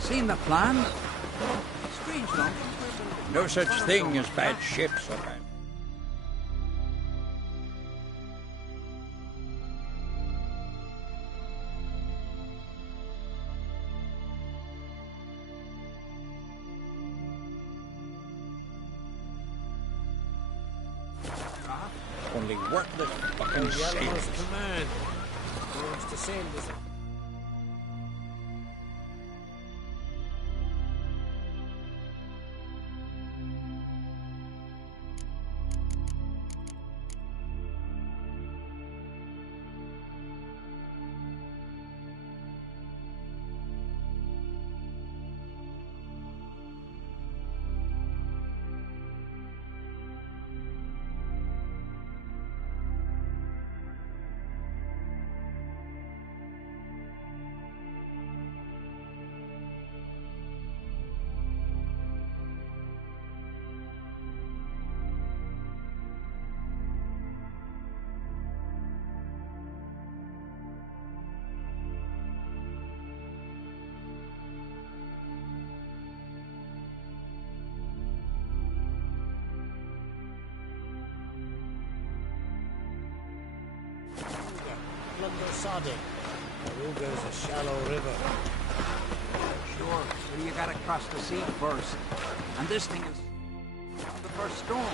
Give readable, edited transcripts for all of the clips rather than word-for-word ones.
Seen the plan? Strange long. No such thing as bad ships around. Only worthless fucking sailors. Command. He wants to sail this. Soddy. Aruga's a shallow river. Sure, so you gotta cross the sea first. And this thing is the first storm.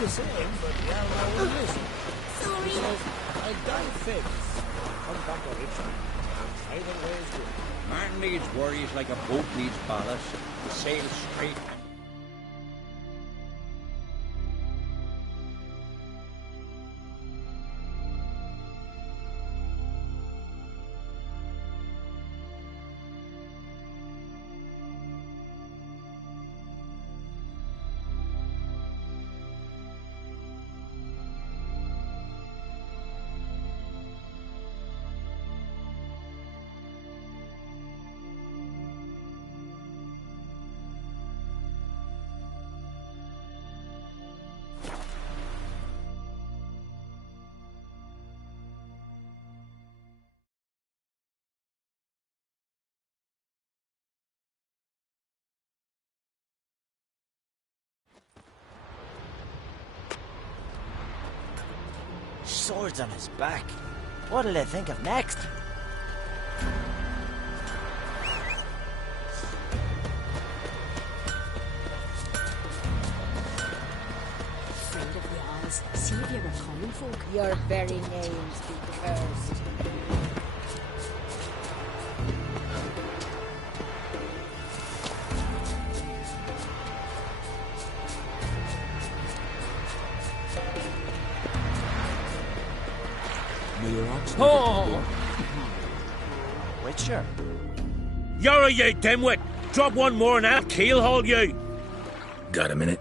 The same, but yeah, I will listen. Sorry. He says, I die fence. Come back to Richmond. Either way is good. Man needs worries like a boat needs ballast. The sail straight. Swords on his back. What'll they think of next? Friend of yours, see if you're a common folk. Your very names be cursed. Oh! Witcher. You're you dimwit! Drop one more and I'll keelhaul you! Got a minute?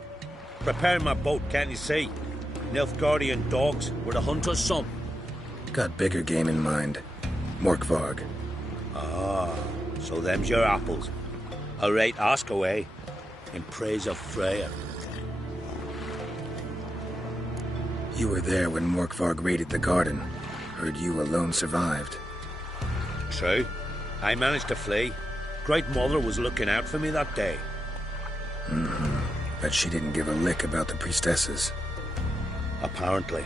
Preparing my boat, can't you see? Nilfgaardian dogs were the hunter's son. Got bigger game in mind. Morkvarg. Ah, so them's your apples. All right, ask away. In praise of Freya. You were there when Morkvarg raided the garden. Heard you alone survived. True. I managed to flee. Great Mother was looking out for me that day. But she didn't give a lick about the priestesses. Apparently.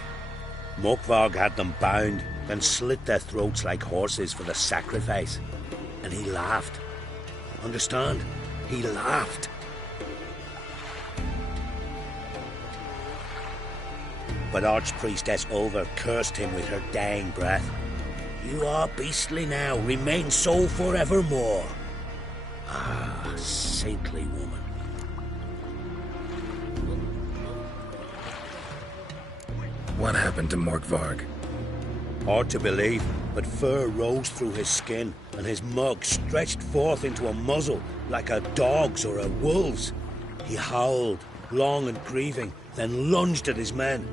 Morkvarg had them bound, then slit their throats like horses for the sacrifice. And he laughed. Understand? He laughed. But Archpriestess Ulver cursed him with her dying breath. You are beastly now. Remain so forevermore. Ah, saintly woman. What happened to Morkvarg? Hard to believe, but fur rose through his skin, and his mug stretched forth into a muzzle like a dog's or a wolf's. He howled, long and grieving, then lunged at his men.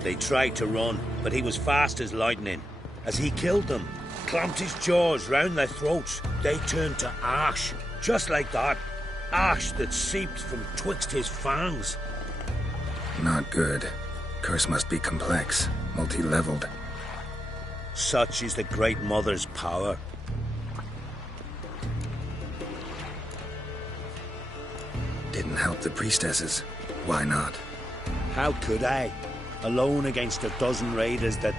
They tried to run, but he was fast as lightning. As he killed them, clamped his jaws round their throats, they turned to ash, just like that. Ash that seeped from twixt his fangs. Not good. Curse must be complex, multi-leveled. Such is the Great Mother's power. Didn't help the priestesses. Why not? How could I? Alone against a dozen raiders that...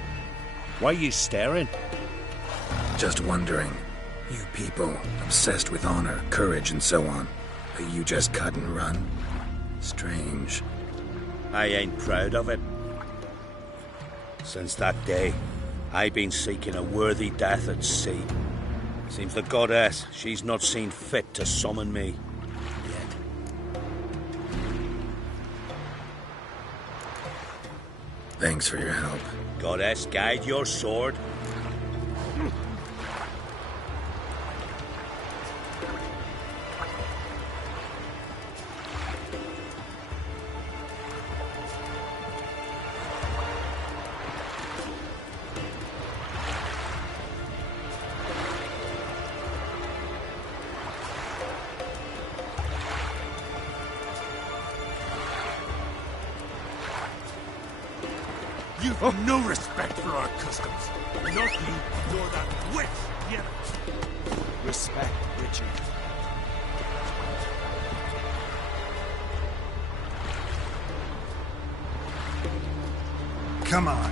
Why are you staring? Just wondering. You people, obsessed with honor, courage, and so on. But you just cut and run? Strange. I ain't proud of it. Since that day, I've been seeking a worthy death at sea. Seems the goddess, she's not seen fit to summon me yet. Thanks for your help. Goddess, guide your sword. You've no respect for our customs. Not you, nor that witch, yet. Respect, Richard. Come on.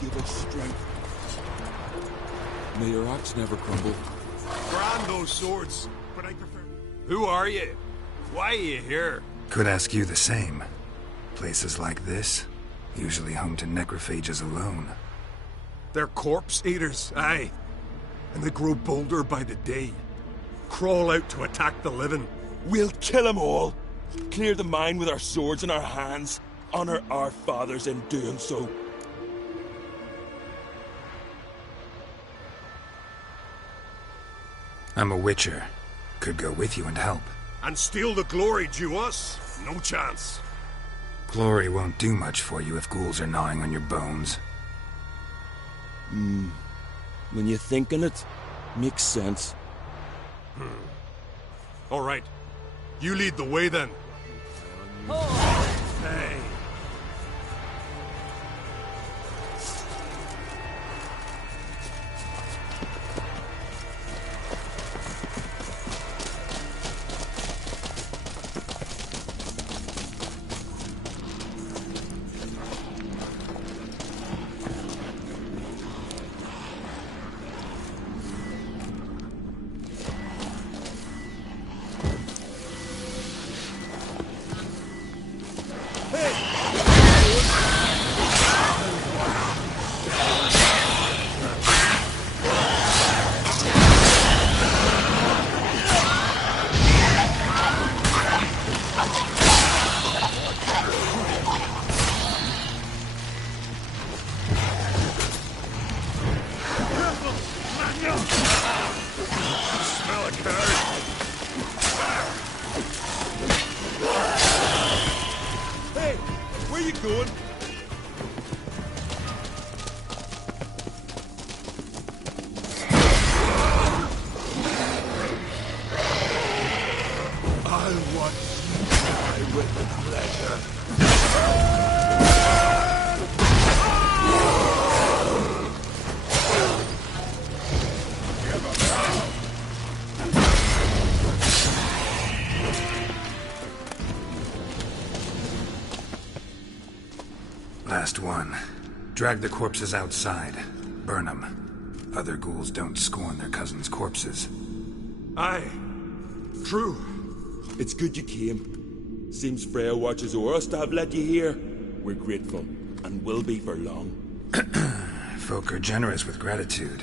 Give us strength. May your axe never crumble. Brand those swords, but I prefer... Who are you? Why are you here? Could ask you the same. Places like this, usually home to necrophages alone. They're corpse eaters, aye. And they grow bolder by the day. Crawl out to attack the living. We'll kill them all. Clear the mine with our swords in our hands. Honor our fathers in doing so. I'm a witcher. Could go with you and help. And steal the glory due us? No chance. Glory won't do much for you if ghouls are gnawing on your bones. When you think on it, makes sense. All right. You lead the way then. Hey. Last one. Drag the corpses outside. Burn them. Other ghouls don't scorn their cousins' corpses. Aye. True. It's good you came. Seems Freya watches o'er us to have led you here. We're grateful, and will be for long. Folk are generous with gratitude.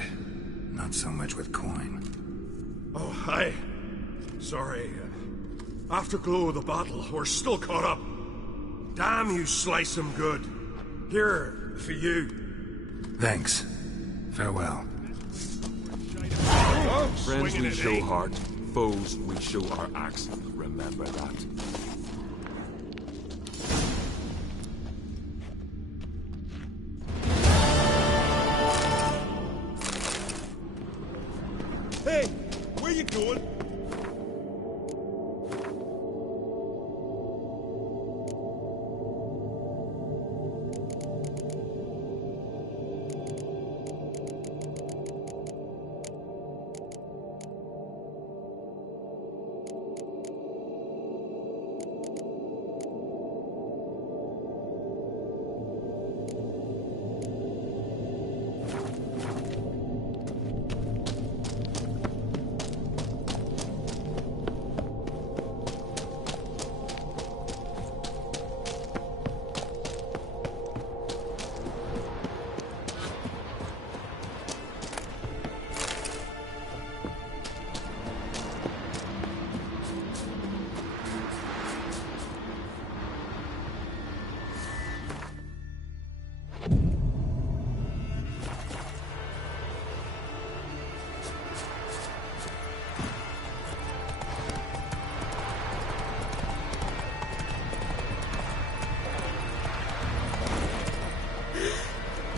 Not so much with coin. Oh, aye. Sorry. Afterglow of the battle, we're still caught up. Damn, you slice 'em good. Here, for you. Thanks. Farewell. Friends we show heart, foes we show our axe. Remember that. Hey, where you going?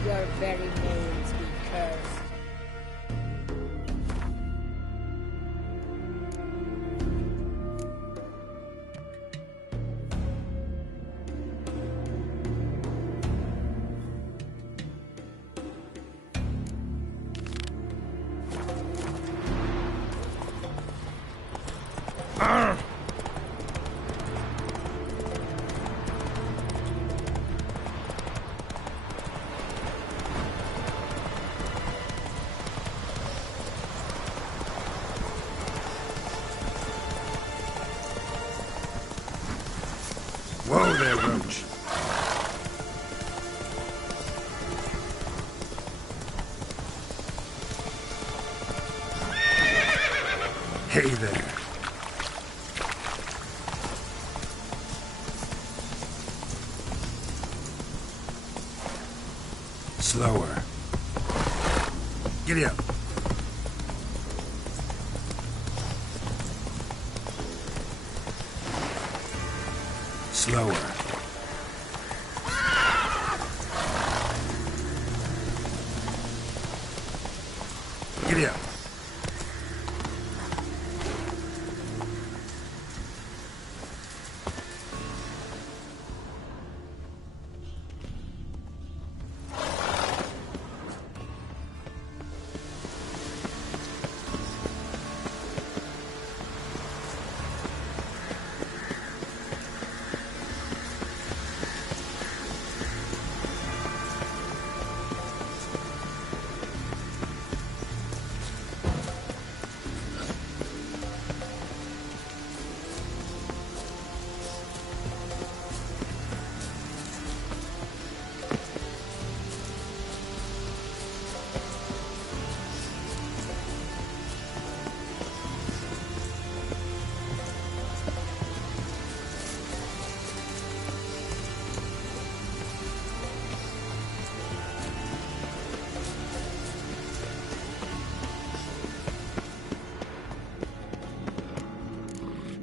Your very names be cursed. Whoa there, Roach. Hey there. Slower. Giddy up. Slower. Giddy up.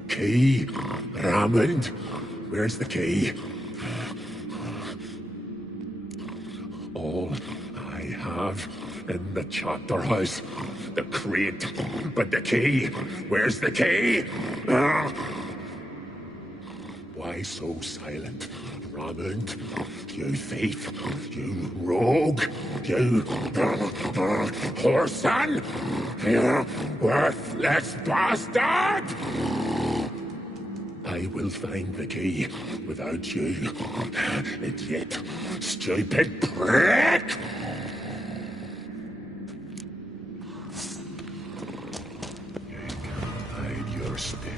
Key? Raymond? Where's the key? All I have in the chapter house. The crate. But the key? Where's the key? Why so silent? Raymond? You thief. You rogue. You whoreson. You worthless bastard! I will find the key without you, idiot. Stupid prick! You can't hide your spin.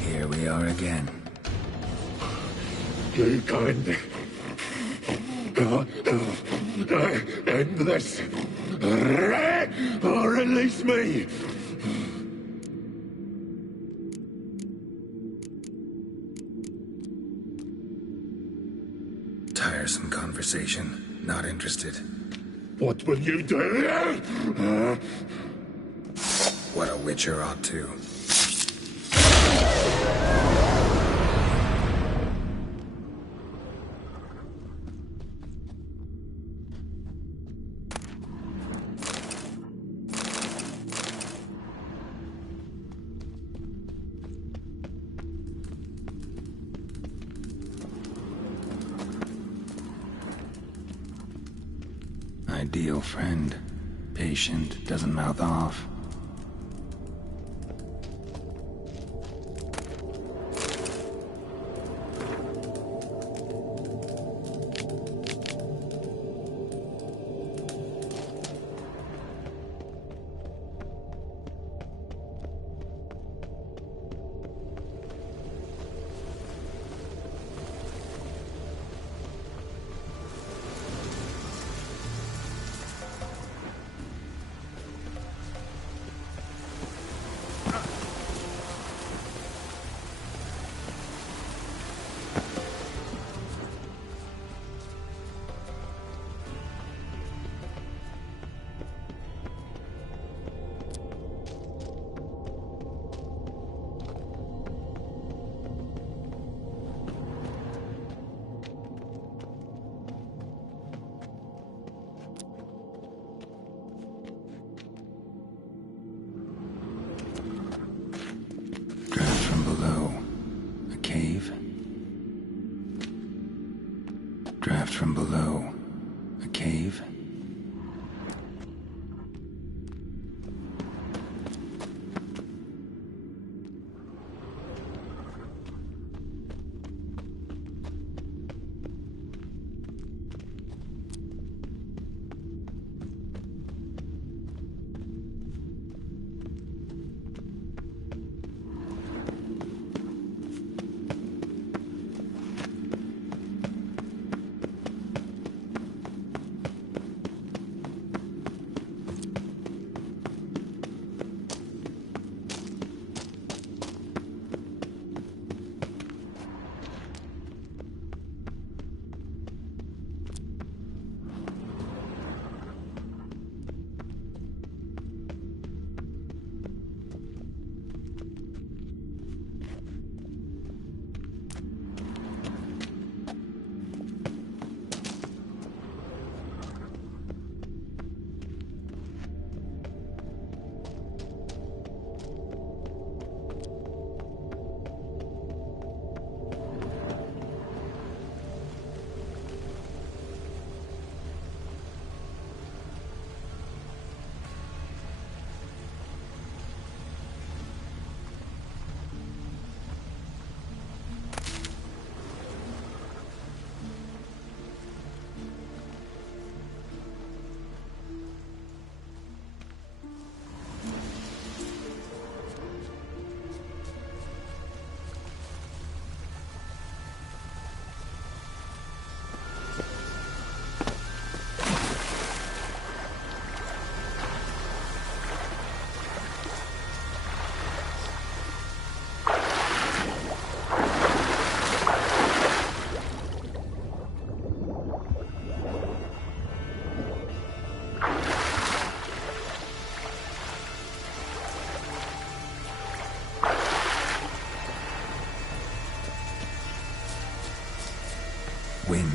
Here we are again. You can't end this. Or release me. Tiresome conversation. Not interested. What will you do? What a witcher ought to. Ideal friend. Patient, doesn't mouth off.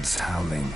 Someone's howling.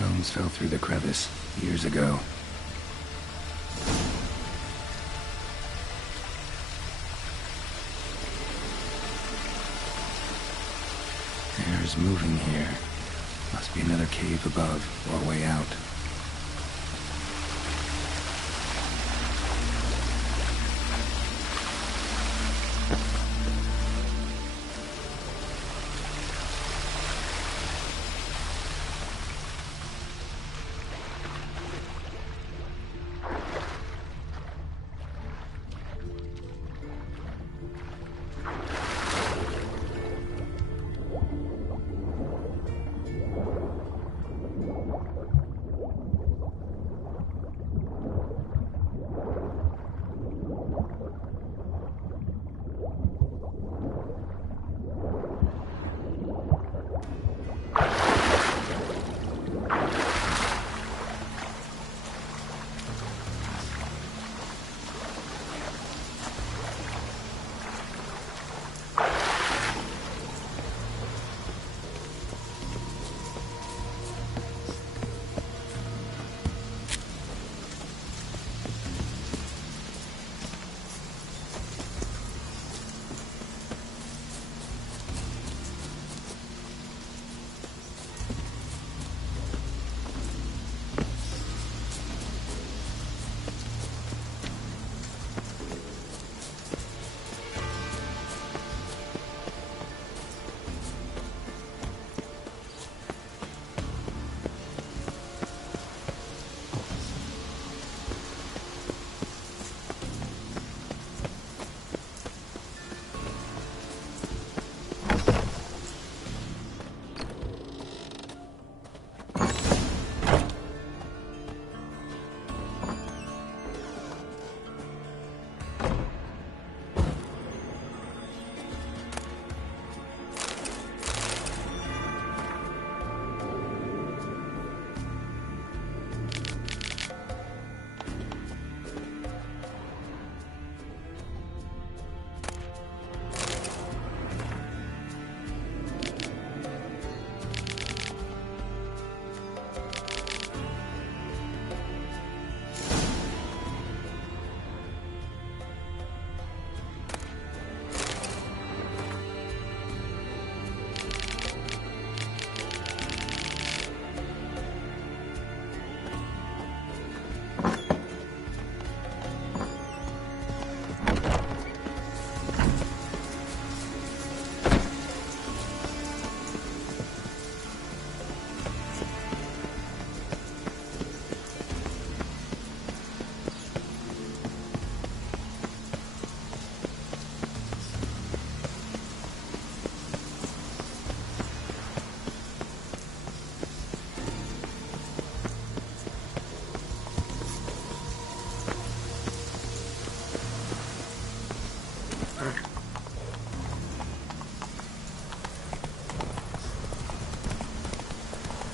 Bones fell through the crevice years ago. Air's moving here. Must be another cave above or a way out.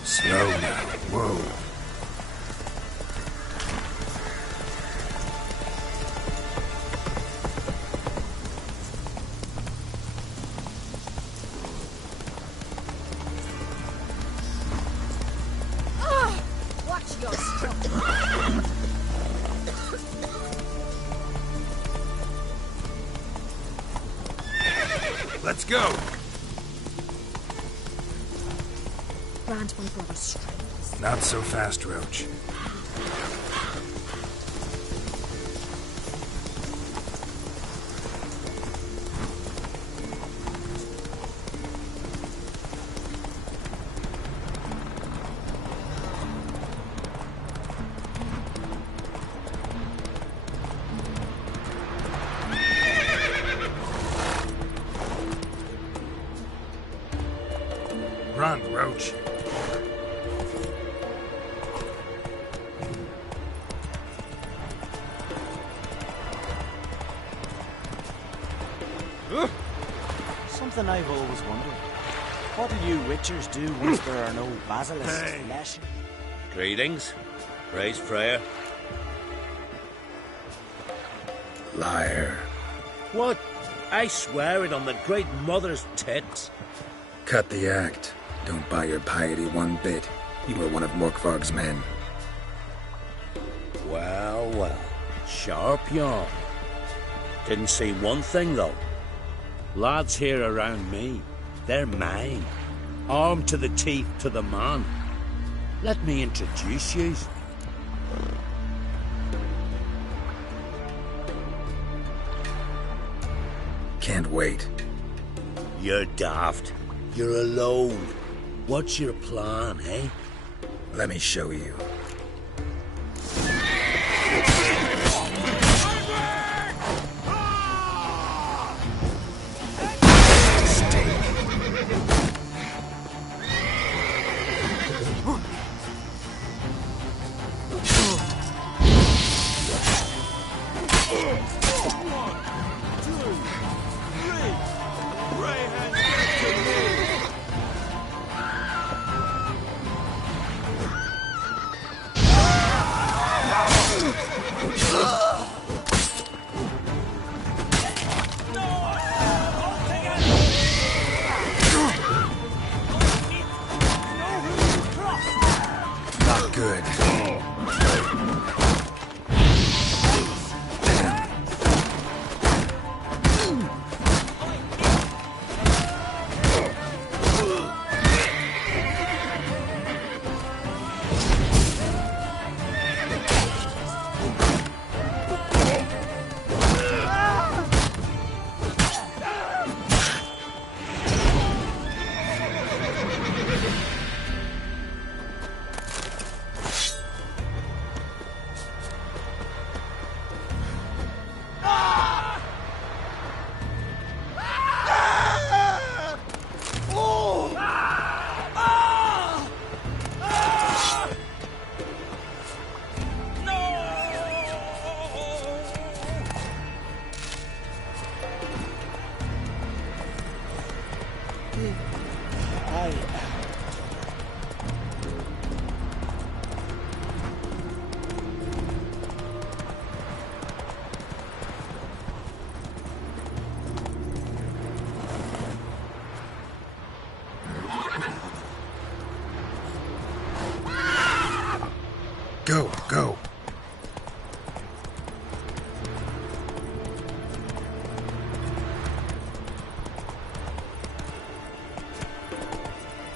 Slow now. Whoa. Watch your step. Let's go! Grant my brother's strength. Not so fast, Roach. Run, Roach. Something I've always wondered. What do you witchers do once there are no basilisks lashing? Greetings. Praise prayer. Liar. What? I swear it on the great mother's tits. Cut the act. Don't buy your piety one bit. You were one of Morkvarg's men. Well, well. Sharp yarn. Didn't see one thing, though. Lads here around me, they're mine. Armed to the teeth to the man. Let me introduce you. Can't wait. You're daft. You're alone. What's your plan, eh? Let me show you. Not good. Go, go.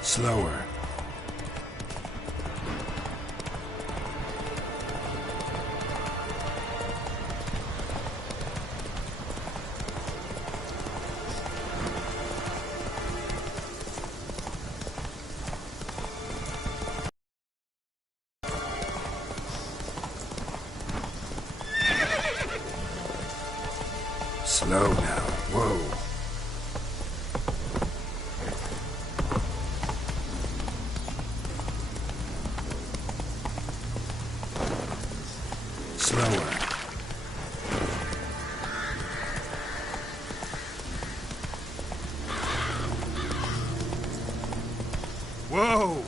Slower. Slow now. Whoa. Slower. Whoa!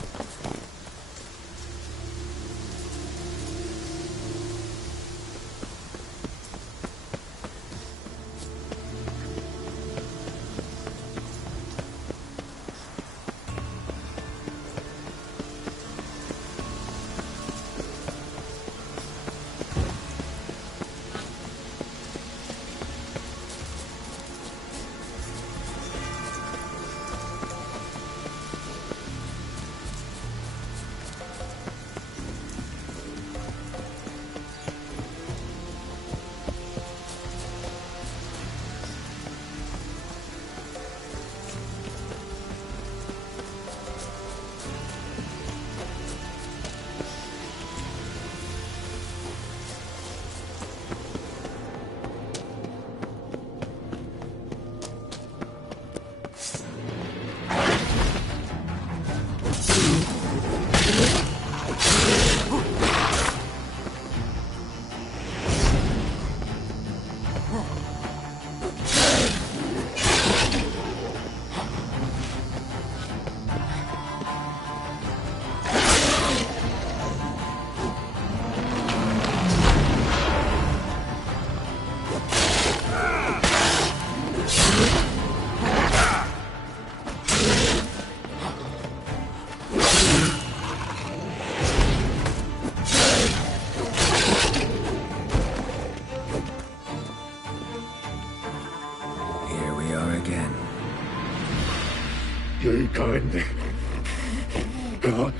End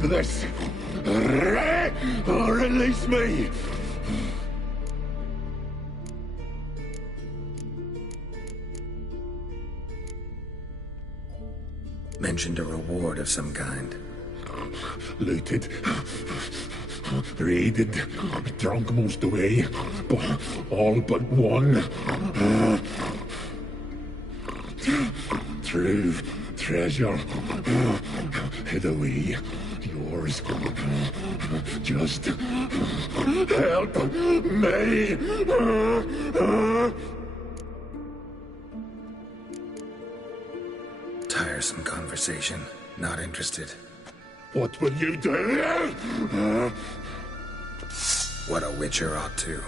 this. Release me. Mentioned a reward of some kind. Looted. Raided. Drunk most away. All but one. True treasure. Hid away. Yours. Just help me. Tiresome conversation. Not interested. What will you do? What a witcher ought to.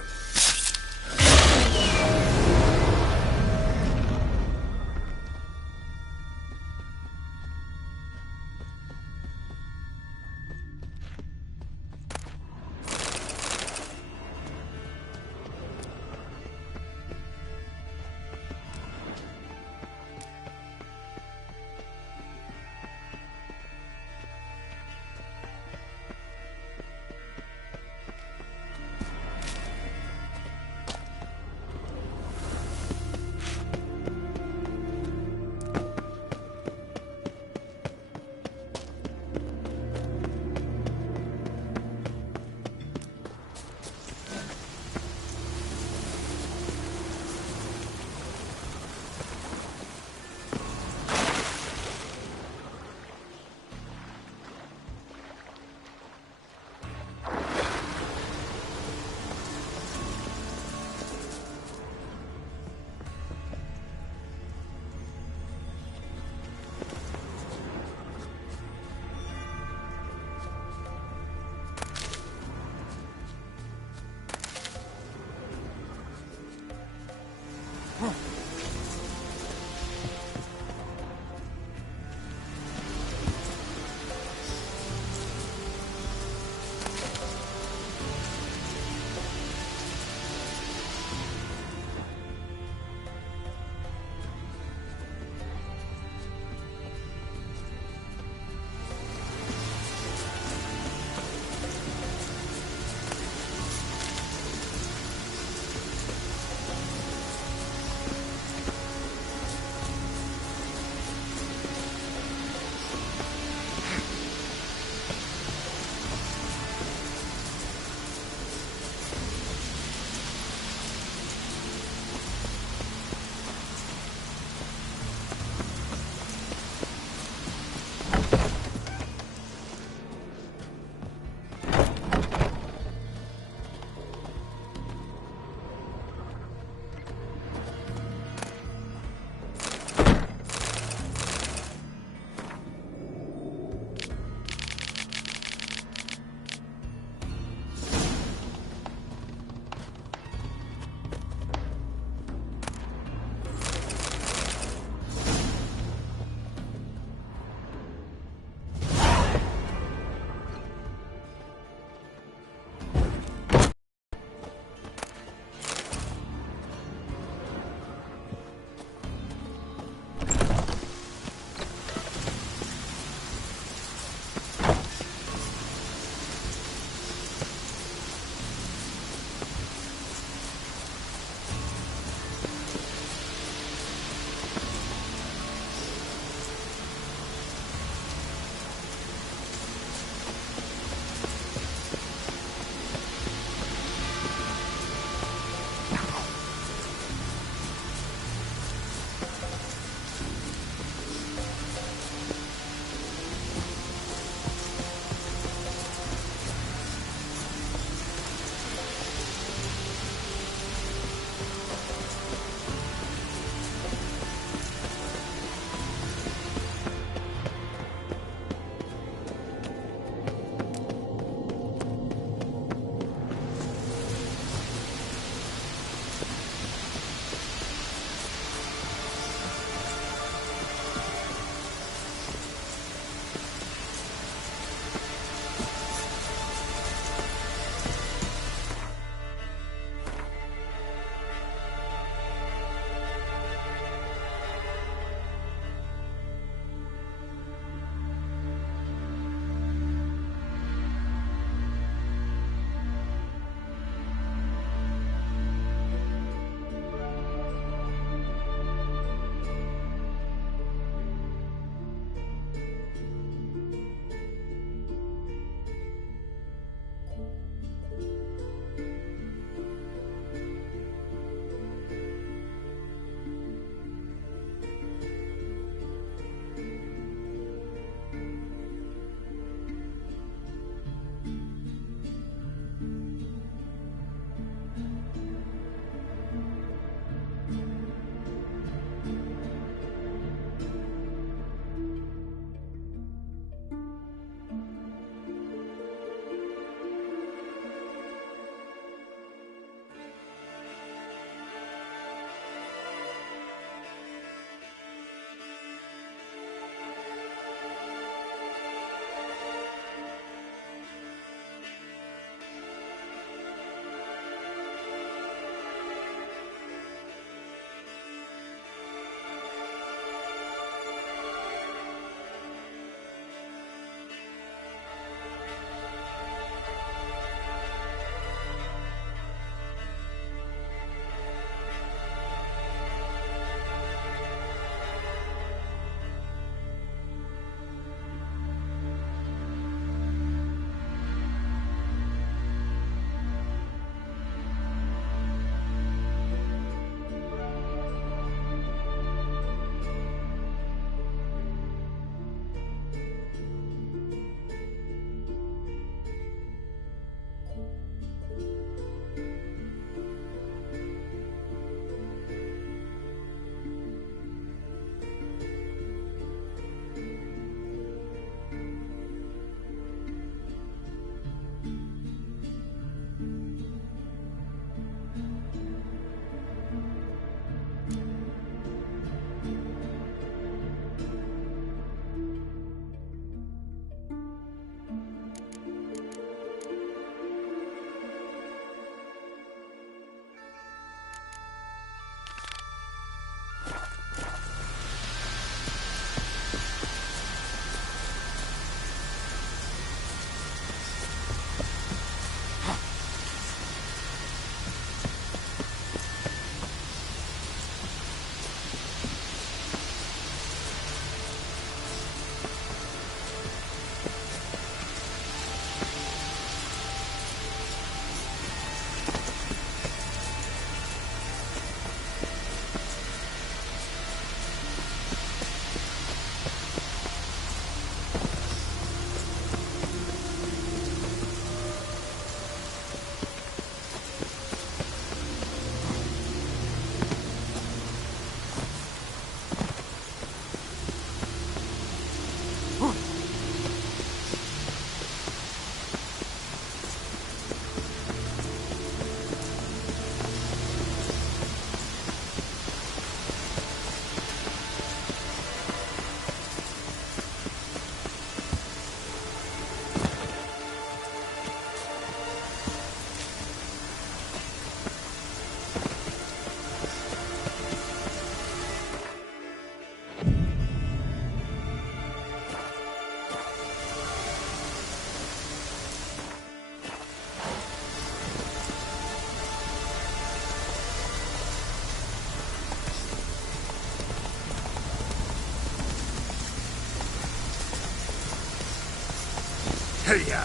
Hey-ya!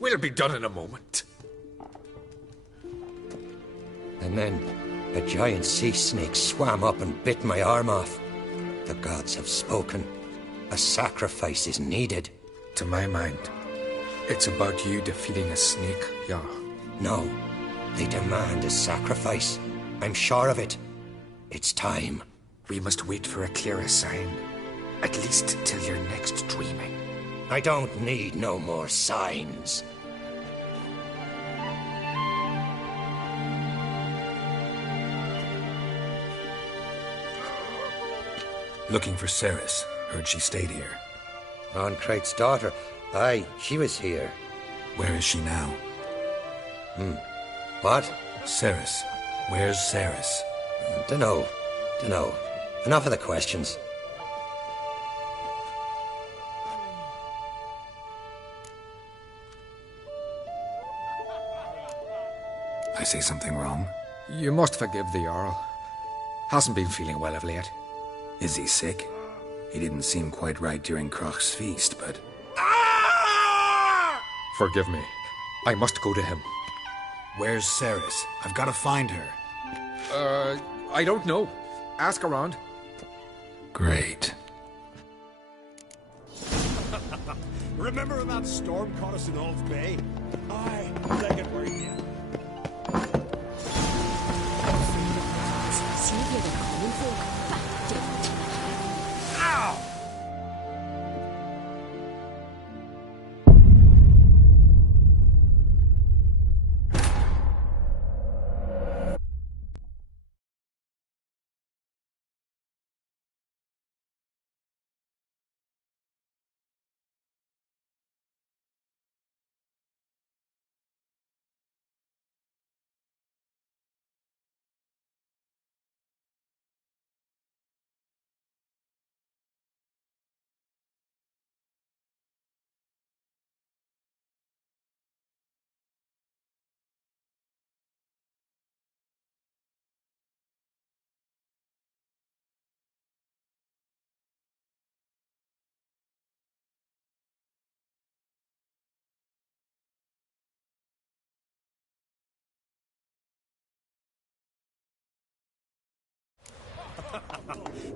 We'll be done in a moment. And then a giant sea snake swam up and bit my arm off. The gods have spoken. A sacrifice is needed. To my mind, it's about you defeating a snake, yeah. No, they demand a sacrifice. I'm sure of it. It's time. We must wait for a clearer sign. At least till your next dreaming. I don't need no more signs. Looking for Ceres. Heard she stayed here. Crate's daughter. Aye, she was here. Where is she now? What? Ceres. Where's Ceres? Dunno. Enough of the questions. I say something wrong? You must forgive the Jarl. Hasn't been feeling well of late. Is he sick? He didn't seem quite right during Kroch's feast, but... Forgive me. I must go to him. Where's Ceres? I've got to find her. I don't know. Ask around. Great. Remember when that storm caught us in Old Bay? Aye, like it were you. Sylvia the common folk. Didn't. Ow!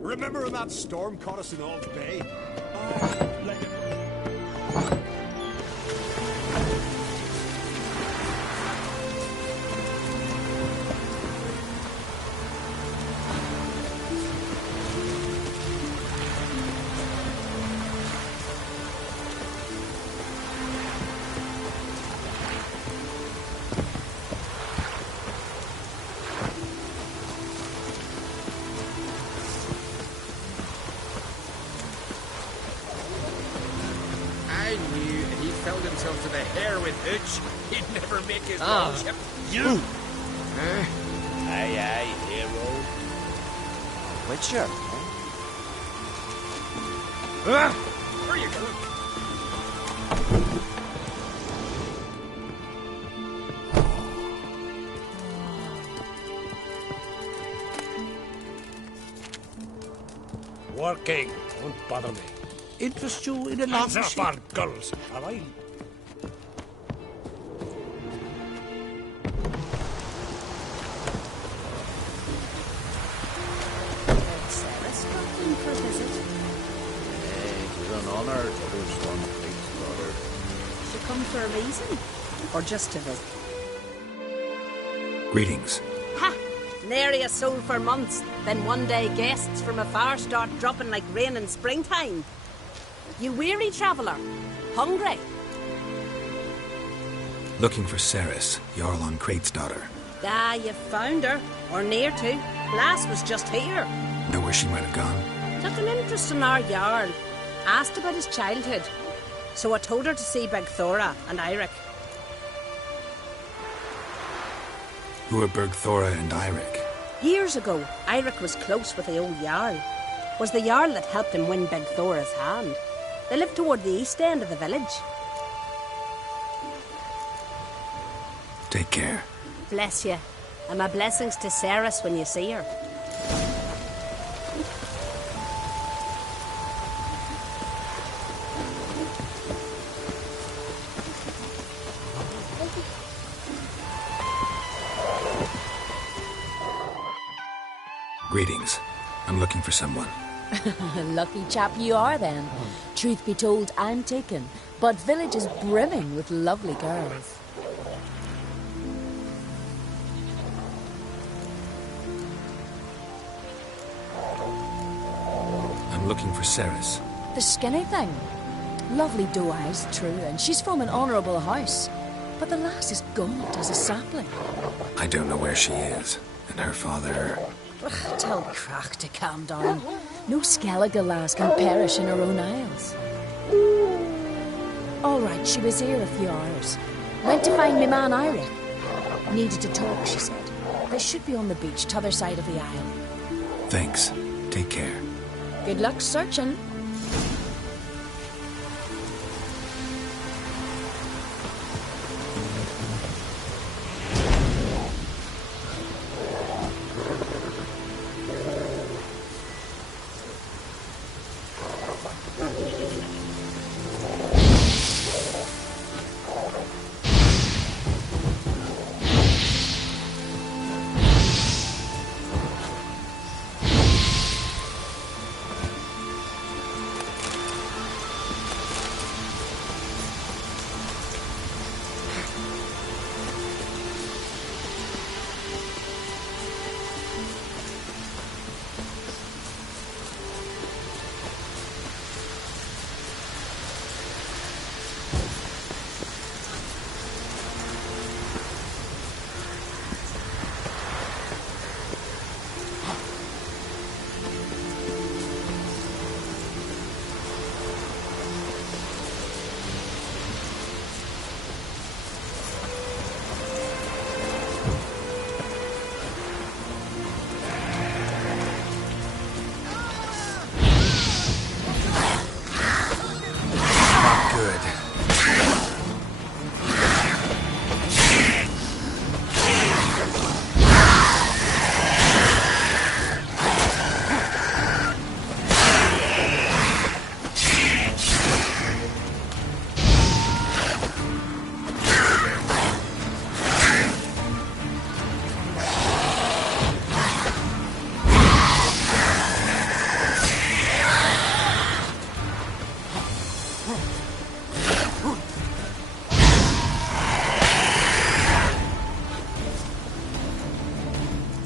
Remember when that storm caught us in Old Bay? Aye, like it were you. balls of a hair with hooch, he'd never make his lordship. You! Aye, aye, hero. A witcher, Where you going? Working, don't bother me. Interest you in a love for girls, have I? Sarah's coming for a visit. It was an honour to host one Kate's daughter. She come for a reason? Or just to visit? Greetings. Ha! Nary a soul for months. Then one day guests from afar start dropping like rain in springtime. You weary traveller? Hungry? Looking for Ceres, Jarl on Crate's daughter. Ah, you found her. Or near to. Lass was just here. Know where she might have gone? Took an interest in our Jarl. Asked about his childhood. So I told her to see Bergthora and Eirik. Who are Bergthora and Eirik? Years ago, Eirik was close with the old Jarl. Was the Jarl that helped him win Bergthora's hand. They lived toward the east end of the village. Take care. Bless you. And my blessings to Ceres when you see her. Greetings. I'm looking for someone. Lucky chap you are then. Truth be told, I'm taken, but village is brimming with lovely girls. I'm looking for Ceres. The skinny thing. Lovely doe eyes, true, and she's from an honourable house. But the lass is gaunt as a sapling. I don't know where she is, and her father... Ugh, tell Crack to calm down. No Skellige lass can perish in her own isles. All right, she was here a few hours. Went to find me man Eirik. Needed to talk, she said. They should be on the beach, t'other side of the isle. Thanks. Take care. Good luck searching.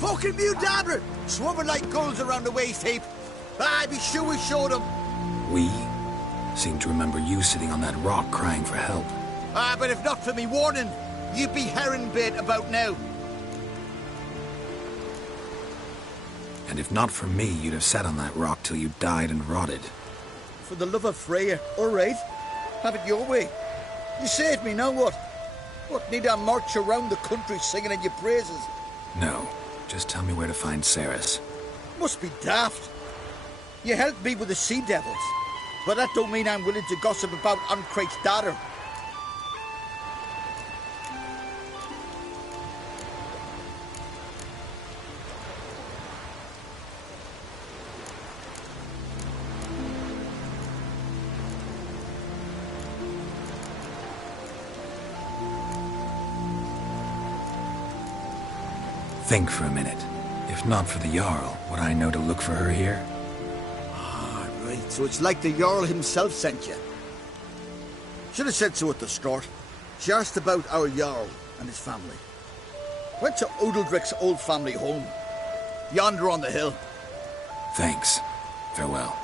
Fucking mute swarming like gulls around the waist heap. I'd be sure we showed them. We? Seem to remember you sitting on that rock crying for help. But if not for me warning, you'd be herring bait about now. And if not for me, you'd have sat on that rock till you died and rotted. For the love of Freya, all right. Have it your way. You saved me, now what? What, need I march around the country singing in your praises? No. Just tell me where to find Ceres. Must be daft. You helped me with the sea devils, but that don't mean I'm willing to gossip about Ancrate's daughter. Think for a minute. If not for the Jarl, would I know to look for her here? Ah, right. So it's like the Jarl himself sent you. Should have said so at the start. She asked about our Jarl and his family. Went to Odeldrick's old family home. Yonder on the hill. Thanks. Farewell.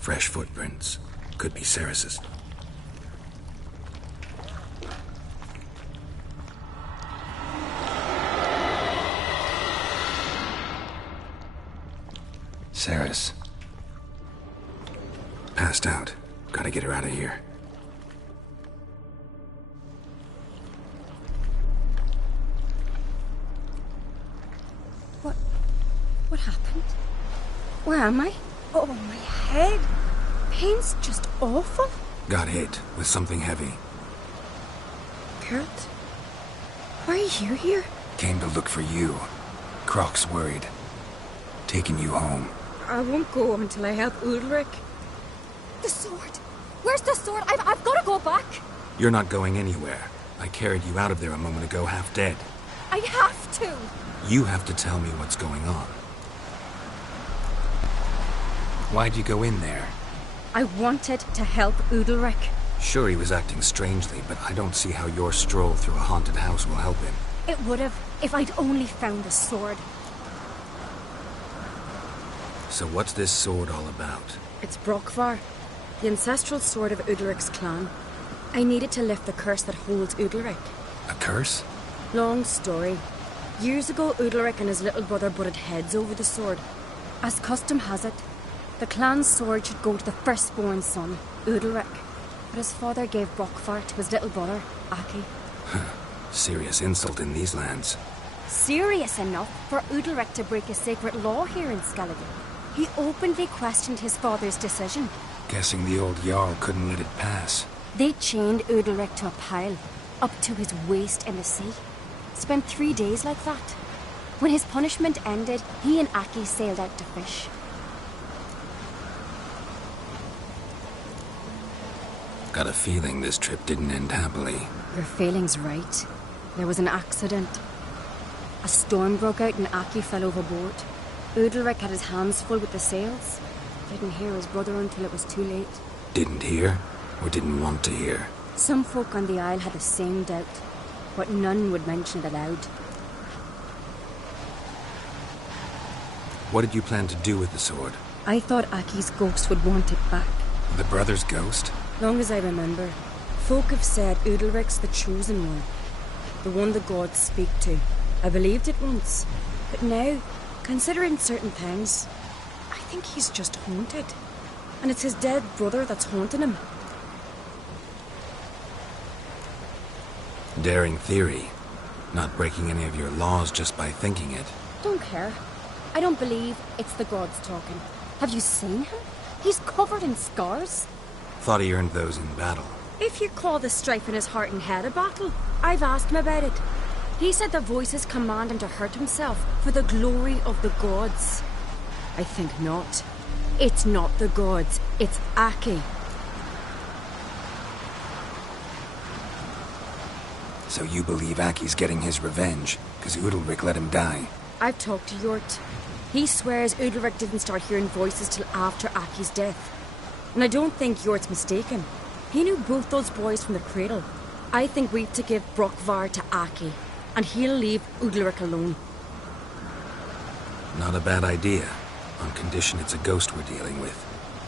Fresh footprints. Could be Ceres's. Ceres. Passed out. Gotta get her out of here. What happened? Where am I? Oh, my head. Pain's just awful. Got hit with something heavy. Geralt? Why are you here? Came to look for you. Croc's worried. Taking you home. I won't go until I help Ulrich. The sword! Where's the sword? I've got to go back! You're not going anywhere. I carried you out of there a moment ago, half dead. I have to! You have to tell me what's going on. Why'd you go in there? I wanted to help Udalric. Sure, he was acting strangely, but I don't see how your stroll through a haunted house will help him. It would have, if I'd only found the sword. So what's this sword all about? It's Brokvar, the ancestral sword of Udalric's clan. I needed to lift the curse that holds Udalric. A curse? Long story. Years ago, Udalric and his little brother butted heads over the sword. As custom has it, the clan's sword should go to the firstborn son, Udalric. But his father gave Brokvar to his little brother, Aki. Serious insult in these lands. Serious enough for Udalric to break a sacred law here in Skellige. He openly questioned his father's decision. Guessing the old Jarl couldn't let it pass. They chained Udalric to a pile, up to his waist in the sea. Spent 3 days like that. When his punishment ended, he and Aki sailed out to fish. Got a feeling this trip didn't end happily. Your feeling's right. There was an accident. A storm broke out and Aki fell overboard. Udalric had his hands full with the sails. Didn't hear his brother until it was too late. Didn't hear? Or didn't want to hear? Some folk on the isle had the same doubt, but none would mention it aloud. What did you plan to do with the sword? I thought Aki's ghost would want it back. The brother's ghost? Long as I remember, folk have said Udalric's the chosen one. The one the gods speak to. I believed it once, but now, considering certain things, I think he's just haunted. And it's his dead brother that's haunting him. Daring theory. Not breaking any of your laws just by thinking it. Don't care. I don't believe it's the gods talking. Have you seen him? He's covered in scars. Thought he earned those in battle. If you call the strife in his heart and head a battle, I've asked him about it. He said the voices command him to hurt himself for the glory of the gods. I think not. It's not the gods, it's Aki. So you believe Aki's getting his revenge, because Udalric let him die? I've talked to Yort. He swears Udalric didn't start hearing voices till after Aki's death. And I don't think Yort's mistaken. He knew both those boys from the cradle. I think we've to give Brokvar to Aki, and he'll leave Udalric alone. Not a bad idea, on condition it's a ghost we're dealing with.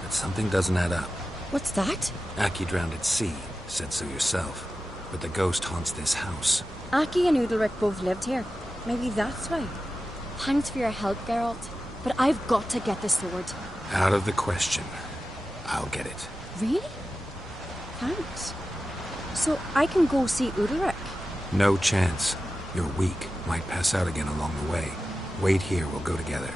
But something doesn't add up. What's that? Aki drowned at sea, said so yourself. But the ghost haunts this house. Aki and Udalric both lived here. Maybe that's why. Thanks for your help, Geralt. But I've got to get the sword. Out of the question. I'll get it. Really? Thanks. So I can go see Udalric? No chance. You're weak. Might pass out again along the way. Wait here, we'll go together.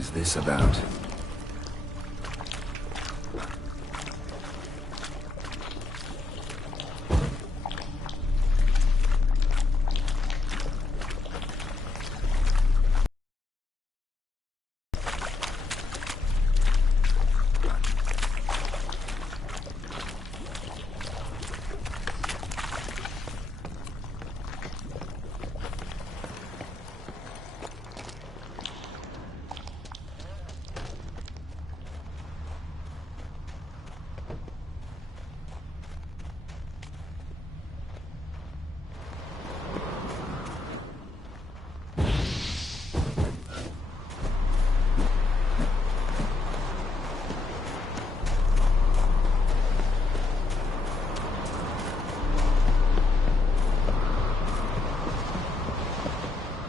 is this about?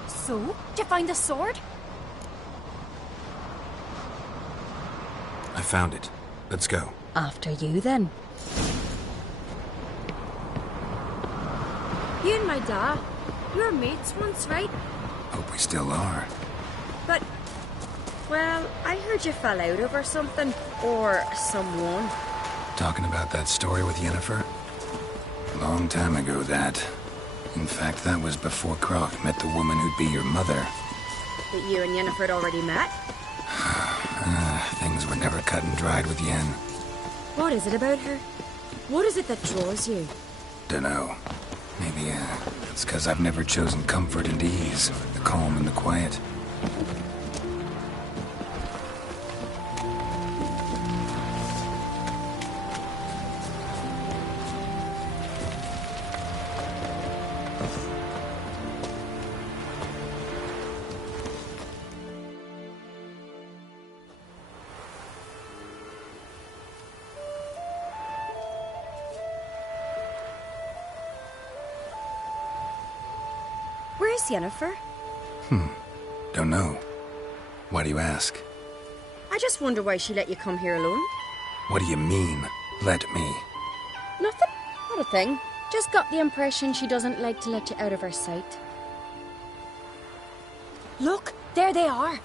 So, did you find the sword? I found it. Let's go. After you, then. You and my dad, you were mates once, right? Hope we still are. But, well, I heard you fell out over something. Or someone. Talking about that story with Yennefer? Long time ago, that. In fact, that was before Croc met the woman who'd be your mother. That you and Yennefer had already met? Things were never cut and dried with Yen. What is it about her? What is it that draws you? Dunno. Maybe, it's 'cause I've never chosen comfort and ease, the calm and the quiet. Where's Yennefer? Don't know. Why do you ask? I just wonder why she let you come here alone. What do you mean, let me? Nothing. Not a thing. Just got the impression she doesn't like to let you out of her sight. Look, there they are.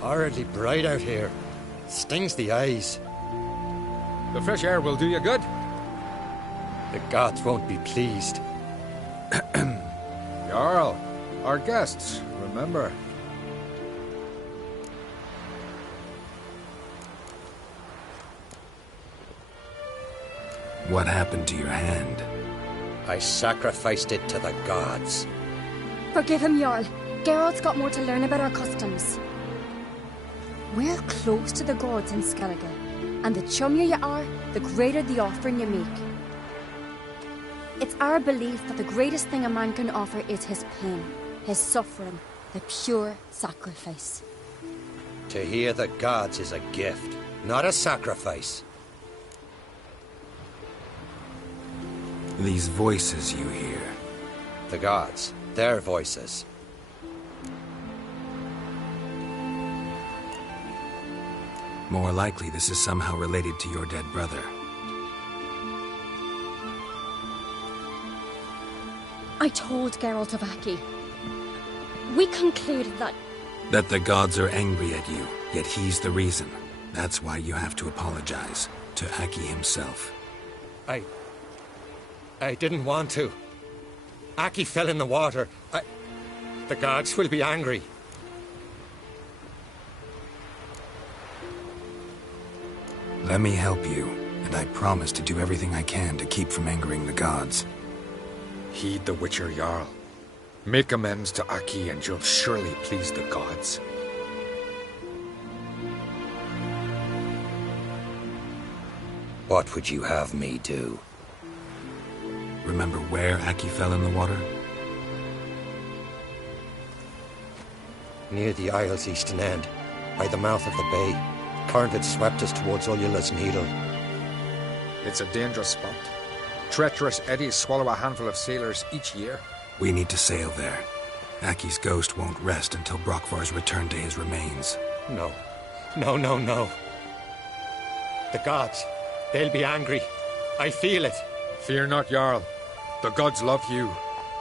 Horridly bright out here. Stings the eyes. The fresh air will do you good. The gods won't be pleased. Jarl, our guests, remember. What happened to your hand? I sacrificed it to the gods. Forgive him, Jarl. Geralt's got more to learn about our customs. We're close to the gods in Skellige, and the chummier you are, the greater the offering you make. It's our belief that the greatest thing a man can offer is his pain, his suffering, the pure sacrifice. To hear the gods is a gift, not a sacrifice. These voices you hear. The gods, their voices. More likely this is somehow related to your dead brother. I told Geralt of Aki. We concluded that... That the gods are angry at you, yet he's the reason. That's why you have to apologize to Aki himself. I didn't want to. Aki fell in the water. The gods will be angry. Let me help you, and I promise to do everything I can to keep from angering the gods. Heed the Witcher Jarl. Make amends to Aki and you'll surely please the gods. What would you have me do? Remember where Aki fell in the water? Near the Isle's eastern end, by the mouth of the bay. Current had swept us towards Ullula's Needle. It's a dangerous spot. Treacherous eddies swallow a handful of sailors each year. We need to sail there. Aki's ghost won't rest until Brokvar's returned to his remains. No. No. The gods, they'll be angry. I feel it. Fear not, Jarl. The gods love you,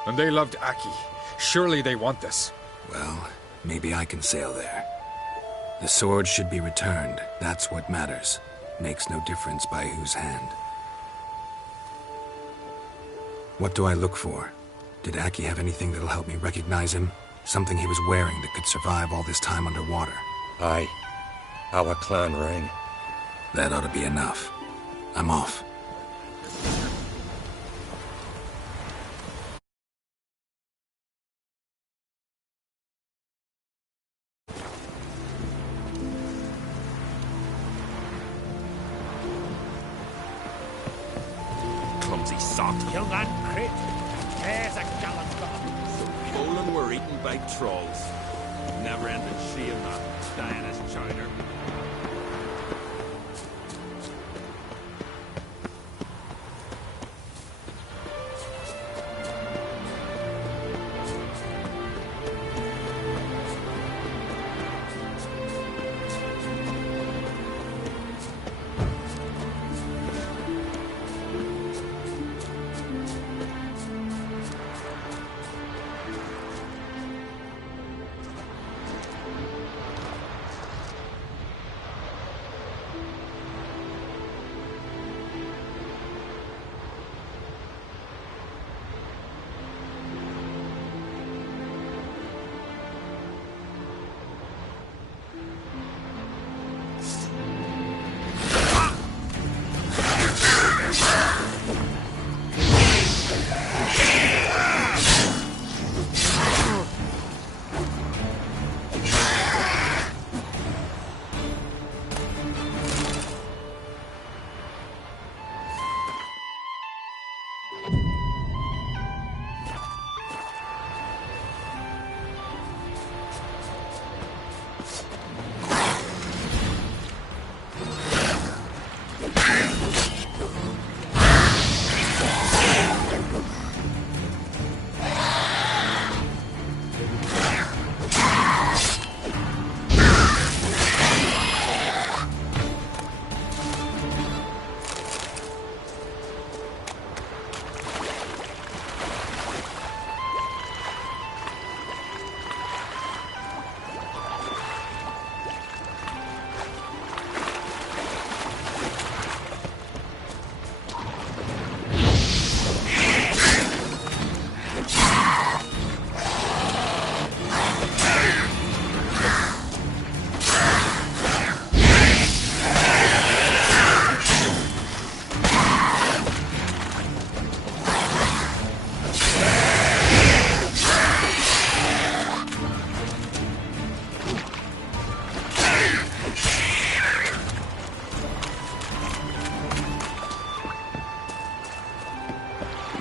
And they loved Aki. Surely they want this. Well, maybe I can sail there. The sword should be returned. That's what matters. Makes no difference by whose hand. What do I look for? Did Aki have anything that'll help me recognize him? Something he was wearing that could survive all this time underwater? Aye. Our clan ring. That ought to be enough. I'm off. Clumsy sot. Kill that crit. There's a gallant dog. Poland were eaten by trolls. Never ended shame that, dying as chowder.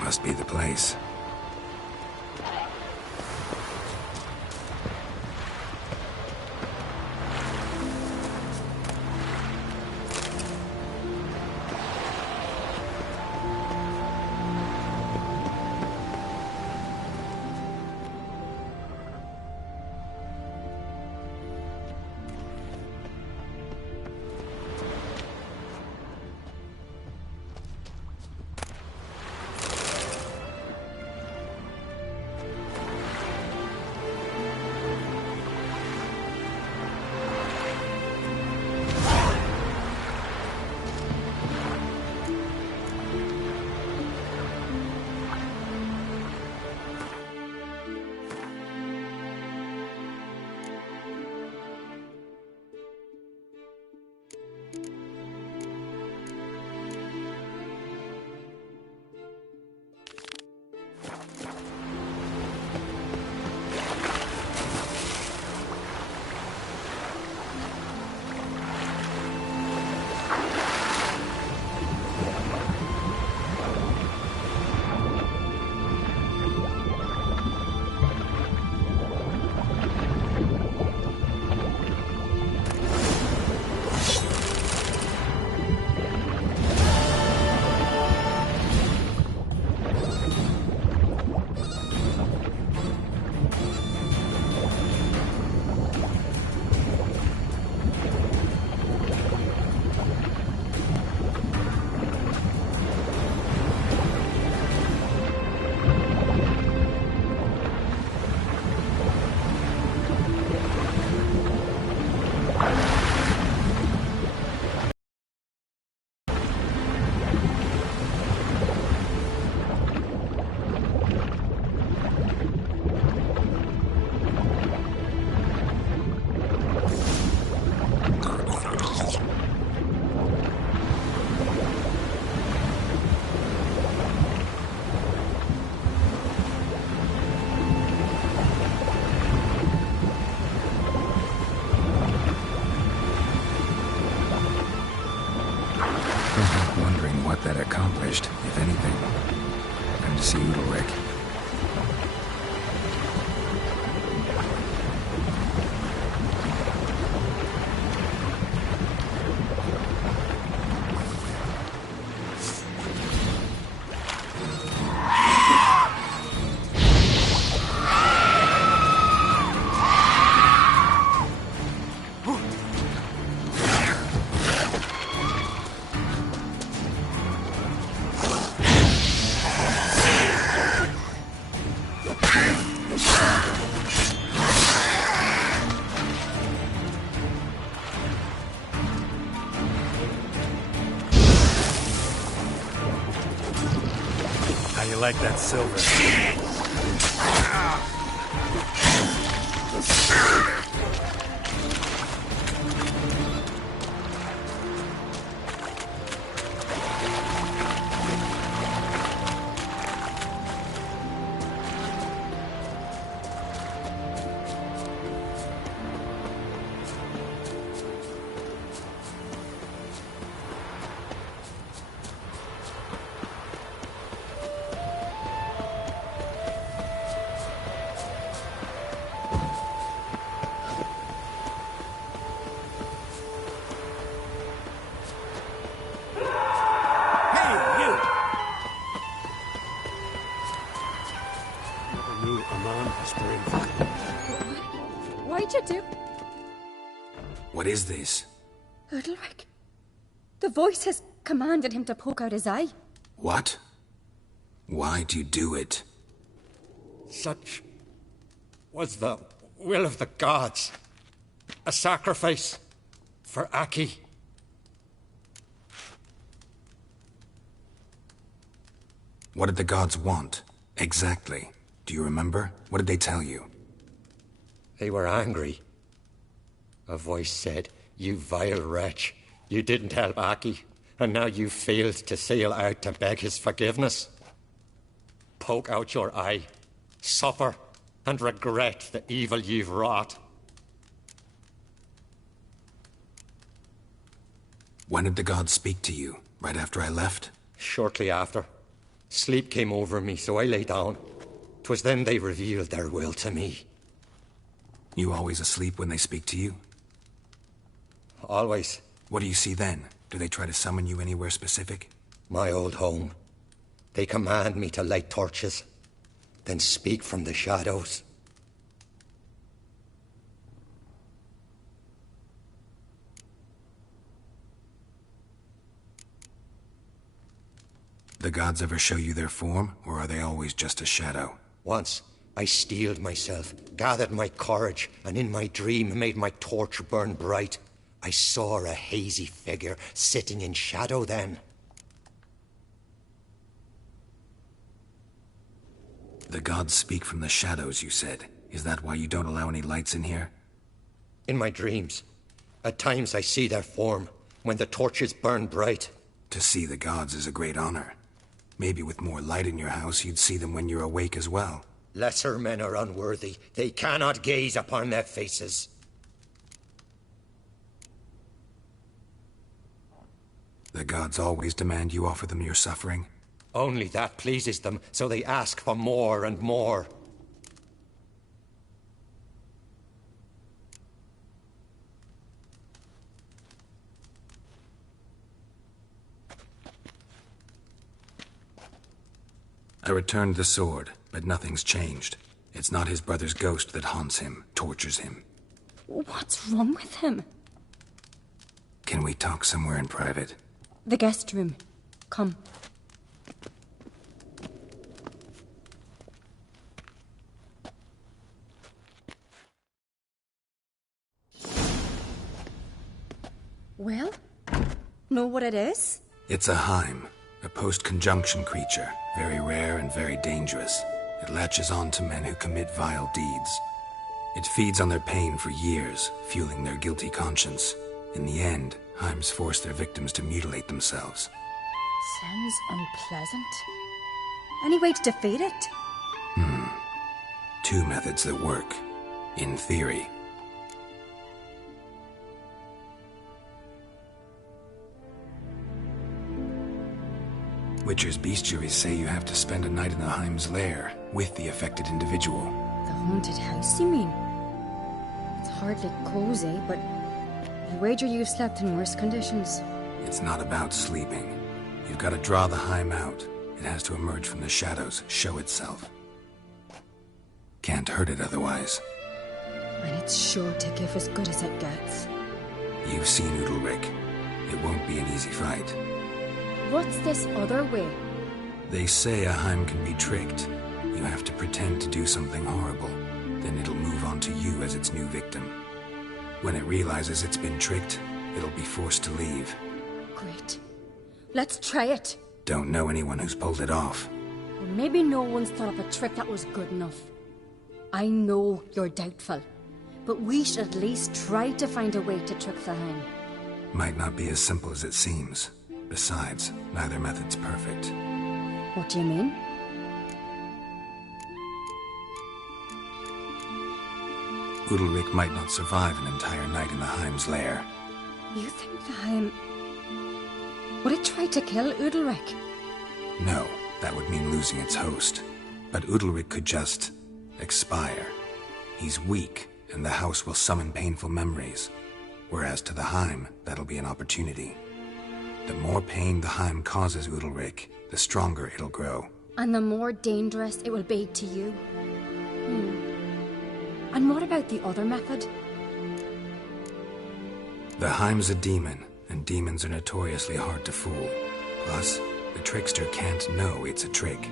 Must be the place. Perhaps wondering what that accomplished, if anything. Time to see Udalric. How you like that silver? Why'd you do? What is this? Udalric. The voice has commanded him to poke out his eye. What? Why do you do it? Such was the will of the gods. A sacrifice for Aki. What did the gods want? Exactly. Do you remember? What did they tell you? They were angry. A voice said, "You vile wretch, you didn't help Aki, and now you failed to sail out to beg his forgiveness. Poke out your eye, suffer, and regret the evil you've wrought." When did the gods speak to you? Right after I left? Shortly after. Sleep came over me, so I lay down. 'Twas then they revealed their will to me. You always asleep when they speak to you? Always. What do you see then? Do they try to summon you anywhere specific? My old home. They command me to light torches, then speak from the shadows. The gods ever show you their form, or are they always just a shadow? Once, I steeled myself, gathered my courage, and in my dream made my torch burn bright. I saw a hazy figure sitting in shadow then. The gods speak from the shadows, you said. Is that why you don't allow any lights in here? In my dreams. At times I see their form, when the torches burn bright. To see the gods is a great honor. Maybe with more light in your house, you'd see them when you're awake as well. Lesser men are unworthy. They cannot gaze upon their faces. The gods always demand you offer them your suffering? Only that pleases them, so they ask for more and more. I returned the sword, but nothing's changed. It's not his brother's ghost that haunts him, tortures him. What's wrong with him? Can we talk somewhere in private? The guest room. Come. Well? Know what it is? It's a Heim, a post-conjunction creature, very rare and very dangerous. It latches on to men who commit vile deeds. It feeds on their pain for years, fueling their guilty conscience. In the end, Heims force their victims to mutilate themselves. Sounds unpleasant. Any way to defeat it? Two methods that work, in theory. Witcher's bestiaries say you have to spend a night in the Heim's lair with the affected individual. The haunted house, you mean? It's hardly cozy, but I wager you've slept in worse conditions. It's not about sleeping. You've got to draw the Heim out. It has to emerge from the shadows, show itself. Can't hurt it otherwise. And it's sure to give as good as it gets. You've seen Udalric. It won't be an easy fight. What's this other way? They say a Heim can be tricked. You have to pretend to do something horrible. Then it'll move on to you as its new victim. When it realizes it's been tricked, it'll be forced to leave. Great. Let's try it. Don't know anyone who's pulled it off. Or maybe no one's thought of a trick that was good enough. I know you're doubtful, but we should at least try to find a way to trick the Heim. Might not be as simple as it seems. Besides, neither method's perfect. What do you mean? Udalric might not survive an entire night in the Heim's lair. You think the Heim... Would it try to kill Udalric? No, that would mean losing its host. But Udalric could just... expire. He's weak, and the house will summon painful memories. Whereas to the Heim, that'll be an opportunity. The more pain the Heim causes Udalric, the stronger it'll grow. And the more dangerous it will be to you. And what about the other method? The Heim's a demon, and demons are notoriously hard to fool. Plus, the trickster can't know it's a trick.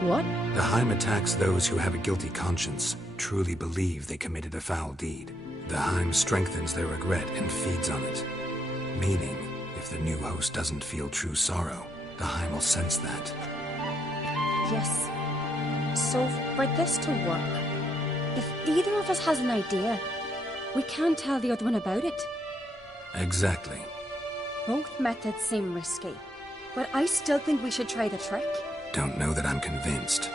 What? The Heim attacks those who have a guilty conscience, truly believe they committed a foul deed. The Heim strengthens their regret and feeds on it. Meaning, if the new host doesn't feel true sorrow, the Heim will sense that. Yes. So, for this to work, if either of us has an idea, we can't tell the other one about it. Exactly. Both methods seem risky, but I still think we should try the trick. Don't know that I'm convinced.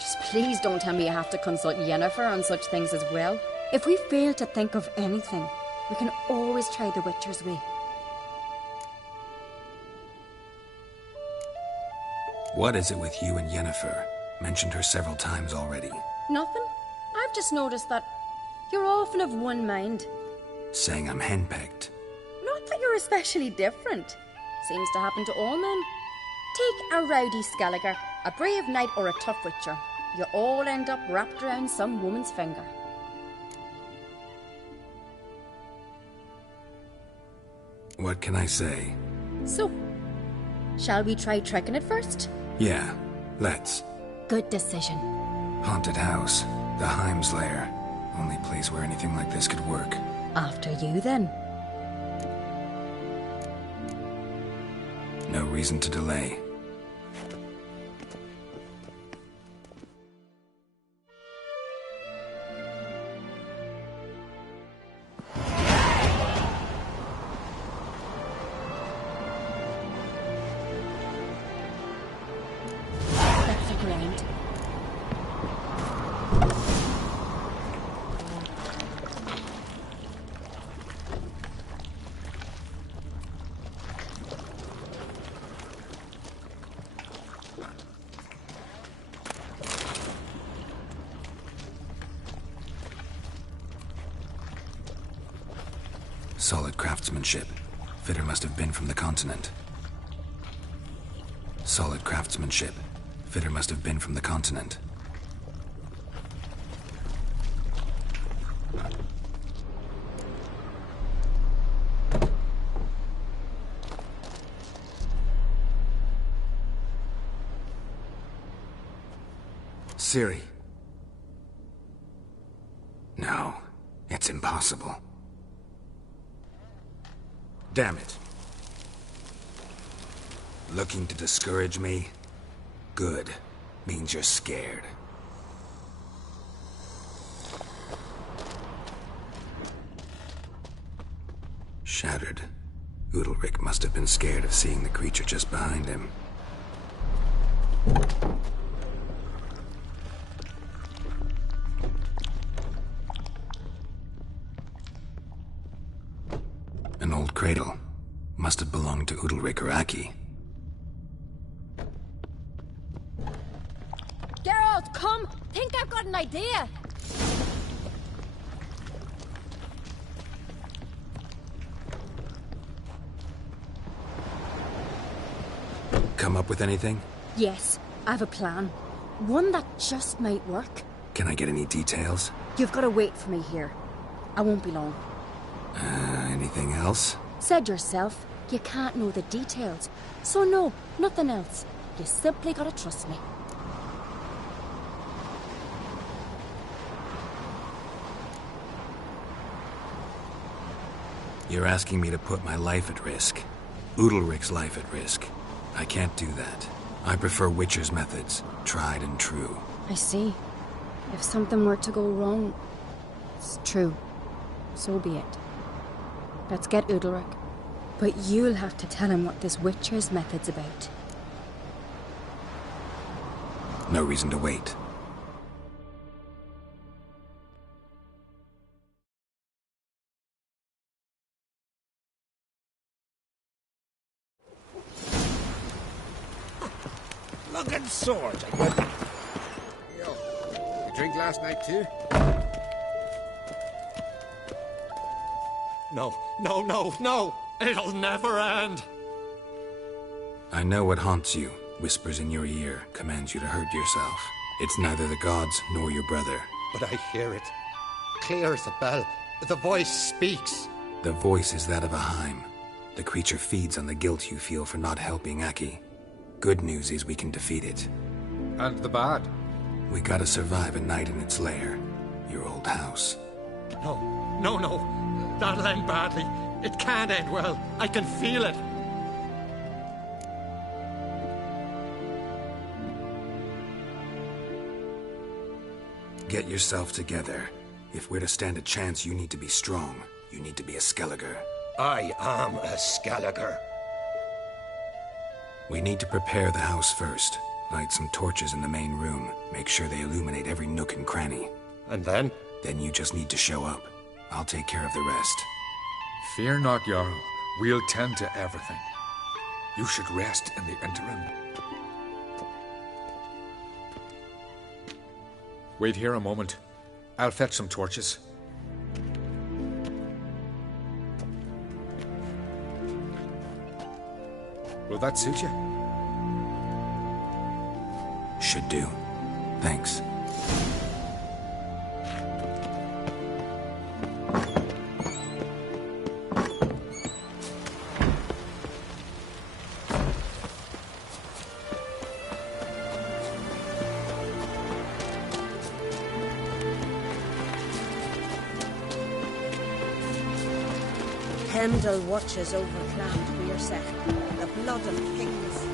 Just please don't tell me you have to consult Yennefer on such things as well. If we fail to think of anything, we can always try the Witcher's way. What is it with you and Yennefer? Mentioned her several times already. Nothing. I've just noticed that you're often of one mind. Saying I'm henpecked. Not that you're especially different. Seems to happen to all men. Take a rowdy Skelliger, a brave knight or a tough witcher. You all end up wrapped around some woman's finger. What can I say? So, shall we try tricking it first? Yeah, let's. Good decision. Haunted house, the Heim's lair. Only place where anything like this could work. After you, then. No reason to delay. That's the ground. Solid craftsmanship. Fitter must have been from the continent. Solid craftsmanship. Fitter must have been from the continent. Ciri. No, it's impossible. Damn it. Looking to discourage me? Good. Means you're scared. Shattered. Udalric must have been scared of seeing the creature just behind him. An old cradle. Must have belonged to Udalric or Aki. come! Think I've got an idea! Come up with anything? Yes, I have a plan. One that just might work. Can I get any details? You've got to wait for me here. I won't be long. Anything else? Said yourself, you can't know the details. So no, nothing else. You simply gotta trust me. You're asking me to put my life at risk. Udalric's life at risk. I can't do that. I prefer Witcher's methods, tried and true. I see. If something were to go wrong, it's true. So be it. Let's get Udalric. But you'll have to tell him what this Witcher's method's about. No reason to wait. Looking swords, I good. Yo, you drink last night too? No, no, no, no! It'll never end! I know what haunts you, whispers in your ear, commands you to hurt yourself. It's neither the gods nor your brother. But I hear it. Clear as a bell. The voice speaks. The voice is that of a Haim. The creature feeds on the guilt you feel for not helping Aki. Good news is we can defeat it. And the bad? We gotta survive a night in its lair. Your old house. No, no, no. That'll end badly. It can't end well. I can feel it. Get yourself together. If we're to stand a chance, you need to be strong. You need to be a Skelliger. I am a Skelliger. We need to prepare the house first. Light some torches in the main room. Make sure they illuminate every nook and cranny. And then? Then you just need to show up. I'll take care of the rest. Fear not, Jarl. We'll tend to everything. You should rest in the interim. Wait here a moment. I'll fetch some torches. Will that suit you? Should do. Thanks. Hemdall watches over Clan Weirset, the blood of kings.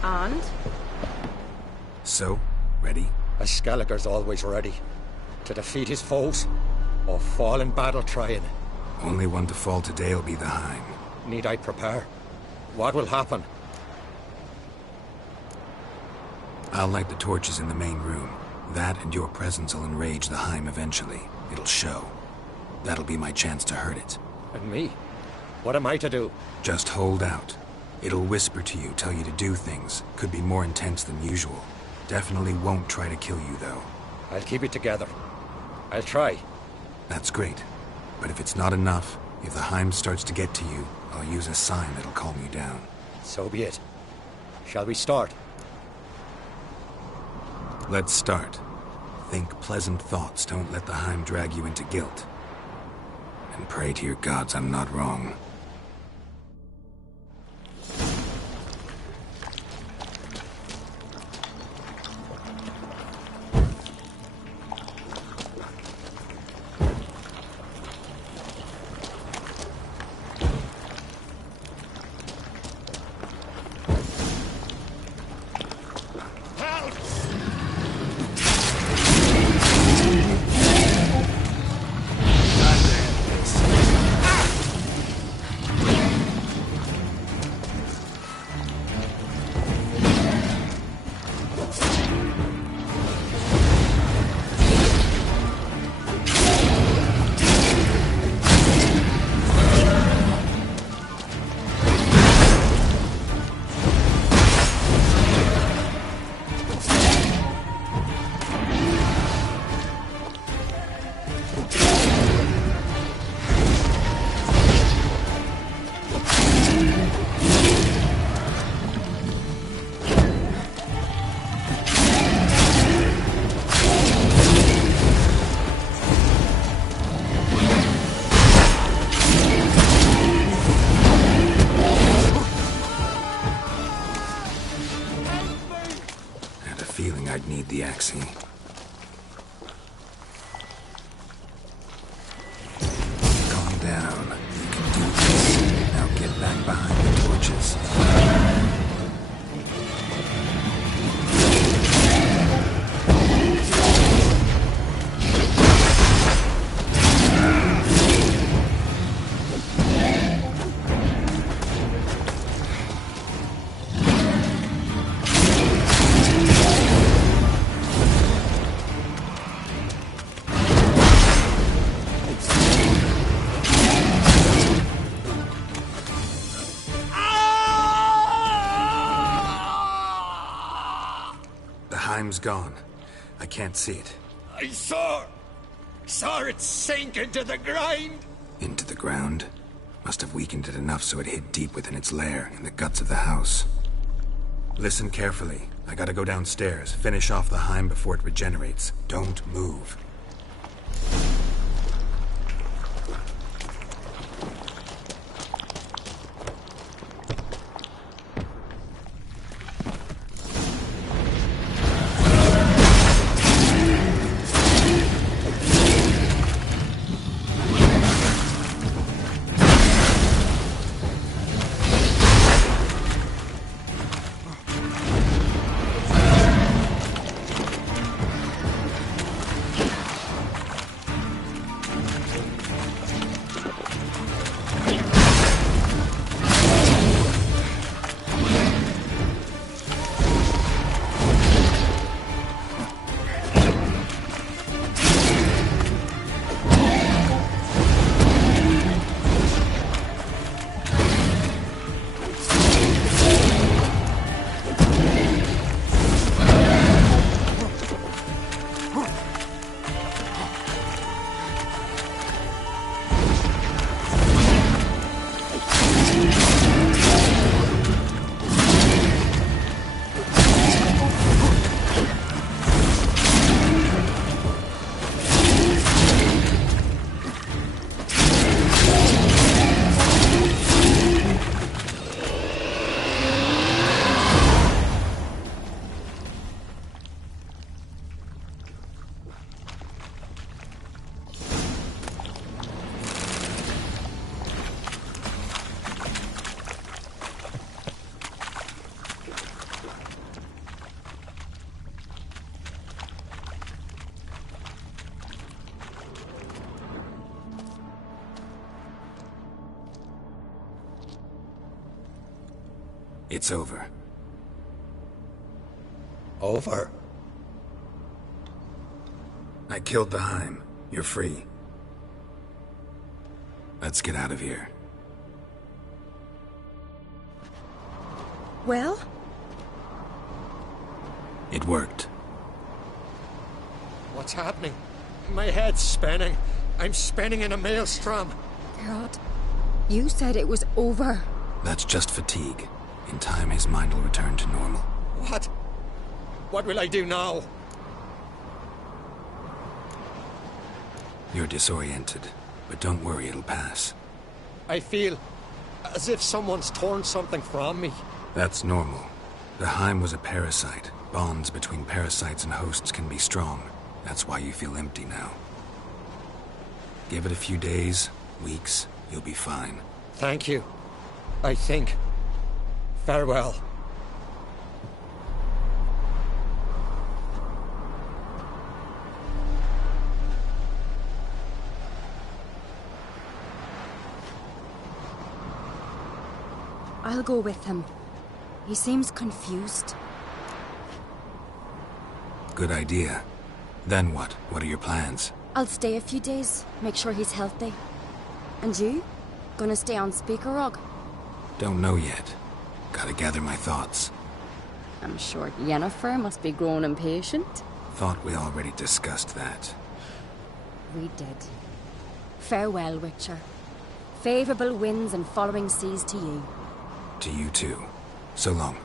And? So, ready? A Skelliger's always ready. To defeat his foes, or fall in battle trying. Only one to fall today will be the Haim. Need I prepare? What will happen? I'll light the torches in the main room. That and your presence will enrage the Haim eventually. It'll show. That'll be my chance to hurt it. And me? What am I to do? Just hold out. It'll whisper to you, tell you to do things. Could be more intense than usual. Definitely won't try to kill you, though. I'll keep it together. I'll try. That's great. But if it's not enough, if the Haim starts to get to you, I'll use a sign that'll calm you down. So be it. Shall we start? Let's start. Think pleasant thoughts, don't let the Heim drag you into guilt. And pray to your gods I'm not wrong. I'd need the axe. Calm down. You can do this. Now get back behind the torches. Time's gone. I can't see it. I saw it sink into the ground. Into the ground? Must have weakened it enough so it hid deep within its lair, in the guts of the house. Listen carefully. I gotta go downstairs, finish off the Heim before it regenerates. Don't move. It's over. Over? I killed the Heim. You're free. Let's get out of here. Well? It worked. What's happening? My head's spinning. I'm spinning in a maelstrom. Geralt, you said it was over. That's just fatigue. In time, his mind will return to normal. What? What will I do now? You're disoriented, but don't worry, it'll pass. I feel as if someone's torn something from me. That's normal. The Heim was a parasite. Bonds between parasites and hosts can be strong. That's why you feel empty now. Give it a few days, weeks, you'll be fine. Thank you. I think. Farewell. I'll go with him. He seems confused. Good idea. Then what? What are your plans? I'll stay a few days, make sure he's healthy. And you? Gonna stay on Speaker Rog? Don't know yet. Gotta gather my thoughts. I'm sure Yennefer must be growing impatient. Thought we already discussed that. We did. Farewell, Witcher. Favourable winds and following seas to you. To you too. So long.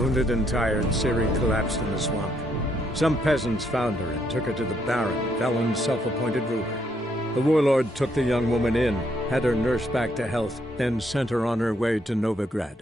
Wounded and tired, Ciri collapsed in the swamp. Some peasants found her and took her to the Baron, Valen's self-appointed ruler. The warlord took the young woman in, had her nursed back to health, then sent her on her way to Novigrad.